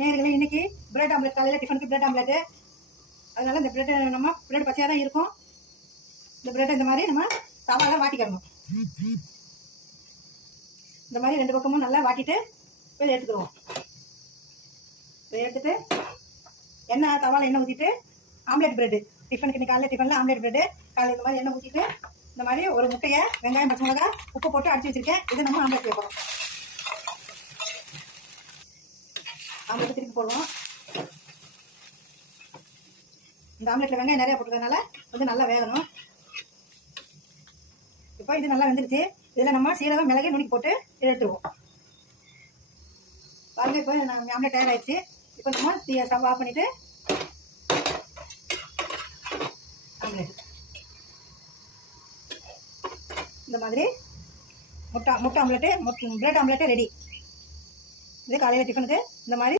நேர்களே, இன்னைக்கு bread omelette, காலையில் டிஃபனுக்கு பிரெட் ஆம்லெட்டு. அதனால இந்த பிரெட் நம்ம பிரெட் பச்சையாக தான் இருக்கும். இந்த பிரெட்டை இந்த மாதிரி நம்ம தவால வாட்டிக்கிறணும். இந்த மாதிரி 2 பக்கமும் நல்லா வாட்டிட்டு இதை எடுத்துக்கிடுவோம். இதை எடுத்துட்டு எண்ணெய் தவால எண்ணெய் ஊற்றிட்டு ஆம்லெட் பிரெட்டு டிஃபனுக்கு இன்னைக்கு காலையில் டிஃபனில் ஆம்லெட் பிரெட்டு காலையில் இந்த மாதிரி எண்ணெய் ஊற்றிட்டு இந்த மாதிரி ஒரு முட்டையை வெங்காயம் பச்சை மிளகா உப்பு போட்டு அடிச்சு வச்சிருக்கேன். இது நம்ம ஆம்லெட் வைப்போம். ஆம்லெட் திருப்பி போடுவோம். இந்த ஆம்லெட்டில் வெங்காயம் நிறையா போட்டுக்கிறதுனால வந்து நல்லா வேகணும். இப்போ இது நல்லா வெந்துருச்சு. இதில் நம்ம சீரகம் மிளகு நுணுக்கி போட்டு எடுத்துருவோம். பாருங்க, இப்போ நம்ம ஆம்லெட் தயாராகிடுச்சு. இப்போ நம்ம ஸ்டவ் ஆஃப் பண்ணிவிட்டு ஆம்லெட் இந்த மாதிரி முட்டை ஆம்லெட்டு பிரெட் ஆம்லெட்டு ரெடி. இது காலையில் டிஃபனுக்கு இந்த மாதிரி